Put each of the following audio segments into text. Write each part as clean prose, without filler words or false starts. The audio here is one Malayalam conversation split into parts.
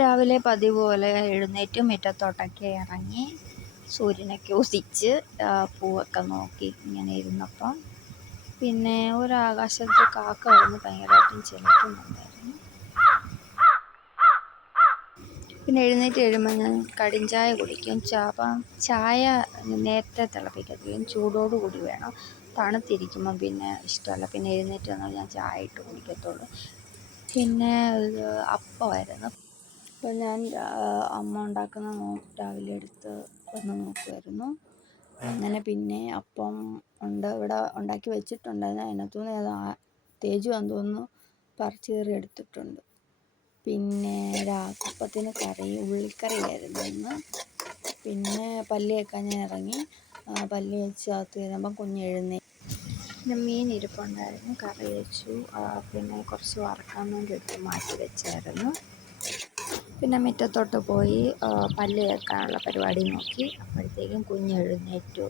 രാവിലെ പതിവ് പോലെ എഴുന്നേറ്റ് മുറ്റത്തോട്ടൊക്കെ ഇറങ്ങി സൂര്യനൊക്കെ ഉദിച്ച് പൂവൊക്കെ നോക്കി ഇങ്ങനെ ഇരുന്നപ്പം പിന്നെ ഒരാകാശത്ത് കാക്ക വന്ന് ഭയങ്കരമായിട്ടും ചിലക്കുന്നുണ്ടായിരുന്നു. പിന്നെ എഴുന്നേറ്റ് കഴിയുമ്പോൾ ഞാൻ കടിഞ്ചായ കുടിക്കും. അപ്പം ചായ നേരത്തെ തിളപ്പിക്കത്തില്ല, ചൂടോടുകൂടി വേണം. തണുത്തിരിക്കുമ്പം പിന്നെ ഇഷ്ടമല്ല. പിന്നെ എഴുന്നേറ്റ് വന്നാൽ ഞാൻ ചായ ഇട്ട് കുടിക്കത്തുള്ളൂ. പിന്നെ അപ്പമായിരുന്നു. അപ്പോൾ ഞാൻ അമ്മ ഉണ്ടാക്കുന്ന രാവിലെ എടുത്ത് ഒന്ന് നോക്കുമായിരുന്നു. അങ്ങനെ പിന്നെ അപ്പം ഇവിടെ ഉണ്ടാക്കി വെച്ചിട്ടുണ്ടായിരുന്നു. അതിനകത്തുനിന്ന് അത് തേജു തോന്നുന്നു പറിച്ച് കയറി എടുത്തിട്ടുണ്ട്. പിന്നെ അപ്പത്തിന് ഉള്ളിക്കറിയായിരുന്നു ഇന്ന്. പിന്നെ പല്ല് തേക്കാൻ ഞാൻ ഇറങ്ങി. പല്ല് തേച്ച് അകത്ത് കയറുമ്പം പിന്നെ മീൻ ഇരിപ്പുണ്ടായിരുന്നു, കറി വെച്ചു. പിന്നെ കുറച്ച് വറക്കാൻ വേണ്ടി എടുത്ത് മാറ്റി വെച്ചായിരുന്നു. പിന്നെ മുറ്റത്തോട്ട് പോയി പല്ല് തേക്കാനുള്ള പരിപാടി നോക്കി. അപ്പോഴത്തേക്കും എഴുന്നേറ്റു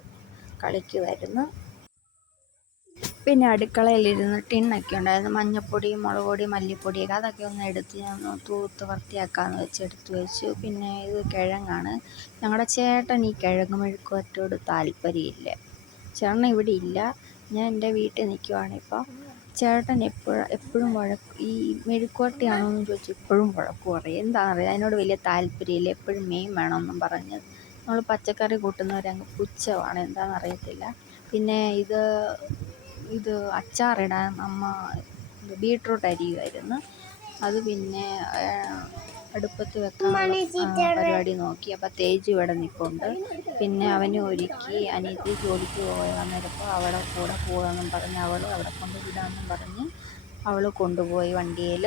കളിക്കുമായിരുന്നു. പിന്നെ അടുക്കളയിലിരുന്ന് ടിന്നൊക്കെ ഉണ്ടായിരുന്നു, മഞ്ഞൾപ്പൊടി, മുളക് പൊടി, മല്ലിപ്പൊടിയൊക്കെ. അതൊക്കെ ഒന്ന് എടുത്ത് ഞാൻ തൂത്ത് വൃത്തിയാക്കാമെന്ന് വെച്ച് എടുത്ത് വെച്ചു. പിന്നെ ഇത് കിഴങ്ങാണ്. ഞങ്ങളുടെ ചേട്ടൻ ഈ കിഴങ്ങ് മെഴുക്കുവരട്ടിയോട് താല്പര്യമില്ല. ചേട്ടൻ ഇവിടെ ഇല്ല, ഞാൻ എൻ്റെ വീട്ടിൽ നിൽക്കുവാണിപ്പോൾ. ചേട്ടൻ എപ്പോഴും ഈ മെഴുക്കുവരട്ടിയാണോ എന്ന് ചോദിച്ച് എപ്പോഴും വഴക്ക് പറയും. എന്താണെന്നറിയാം, അതിനോട് വലിയ താല്പര്യമില്ല. എപ്പോഴും മീൻ വേണമെന്നും പറഞ്ഞ് നമ്മൾ പച്ചക്കറി കൂട്ടുന്നവരങ്ങ് പുച്ഛമാണ്, എന്താണെന്നറിയത്തില്ല. പിന്നെ ഇത് അച്ചാറിടാൻ അമ്മ ബീട്രൂട്ട് അരിയുമായിരുന്നു. അത് പിന്നെ അടുപ്പത്ത് വെക്കാനുള്ള പരിപാടി നോക്കി. അപ്പോൾ തേജു ഇവിടെ നിൽപ്പുണ്ട്. പിന്നെ അവനെ ഒരുക്കി. അനിയത്തി ജോലിക്ക് വന്നപ്പോൾ അവളെ കൂടെ പോകാമെന്നും പറഞ്ഞ് അവൾ അവിടെ കൊണ്ടുവിടാമെന്നും പറഞ്ഞ് അവൾ കൊണ്ടുപോയി വണ്ടിയിൽ.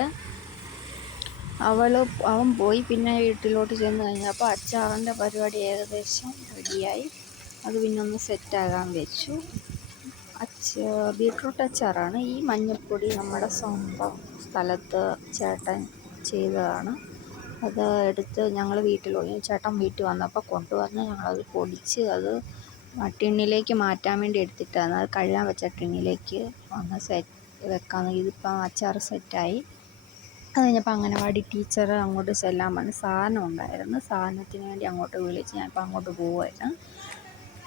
അവൻ പോയി. പിന്നെ വീട്ടിലോട്ട് ചെന്ന് കഴിഞ്ഞപ്പോൾ അച്ചാറിൻ്റെ പരിപാടി ഏകദേശം റെഡിയായി. അത് പിന്നെ ഒന്ന് സെറ്റാകാൻ വെച്ചു. ബീട്രൂട്ട് അച്ചാറാണ്. ഈ മഞ്ഞൾപ്പൊടി നമ്മുടെ സ്വന്തം സ്ഥലത്ത് ചേട്ടൻ ചെയ്തതാണ്. അത് എടുത്ത് ഞങ്ങൾ ചേട്ടൻ വീട്ടിൽ വന്നപ്പോൾ കൊണ്ടുവന്ന് ഞങ്ങളത് പൊടിച്ച് അത് ടിന്നിലേക്ക് മാറ്റാൻ വേണ്ടി എടുത്തിട്ടാണ്. അത് കഴുകാൻ വെച്ച ടിന്നിലേക്ക് ഒന്ന് വെക്കാമെന്ന്. ഇതിപ്പം അച്ചാർ സെറ്റായി. അത് കഴിഞ്ഞപ്പോൾ അംഗനവാടി ടീച്ചർ അങ്ങോട്ട് ചെല്ലാൻ പറഞ്ഞ് സാധനം ഉണ്ടായിരുന്നു. സാധനത്തിന് വേണ്ടി അങ്ങോട്ട് വിളിച്ച് ഞാനിപ്പോൾ അങ്ങോട്ട് പോവുമായിരുന്നു.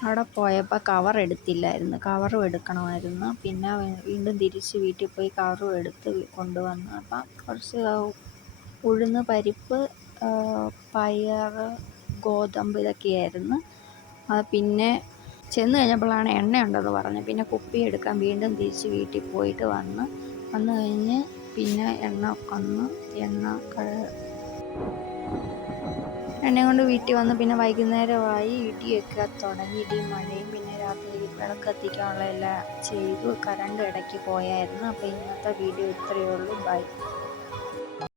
അവിടെ പോയപ്പോൾ കവർ എടുത്തില്ലായിരുന്നു, കവറും എടുക്കണമായിരുന്നു. പിന്നെ വീണ്ടും തിരിച്ച് വീട്ടിൽ പോയി കവറും എടുത്ത് കൊണ്ടുവന്ന്. അപ്പം കുറച്ച് ഉഴുന്ന് പരിപ്പ്, പയർ, ഗോതമ്പ് ഇതൊക്കെയായിരുന്നു. പിന്നെ ചെന്ന് കഴിഞ്ഞപ്പോഴാണ് എണ്ണയുണ്ടെന്ന് പറഞ്ഞത്. പിന്നെ കുപ്പി എടുക്കാൻ വീണ്ടും തിരിച്ച് വീട്ടിൽ പോയിട്ട് വന്ന് കഴിഞ്ഞ് പിന്നെ എണ്ണ കൊണ്ട് വീട്ടിൽ വന്ന് പിന്നെ വൈകുന്നേരമായി. ഇടിയൊക്കെ തുടങ്ങി, ഇടിയും മഴയും. പിന്നെ രാത്രി വിളക്ക് കത്തിക്കാനുള്ള എല്ലാം ചെയ്തു. കറണ്ട് ഇടയ്ക്ക് പോയായിരുന്നു. അപ്പോൾ ഇന്നത്തെ വീഡിയോ ഇത്രയേ ഉള്ളൂ. ബൈ.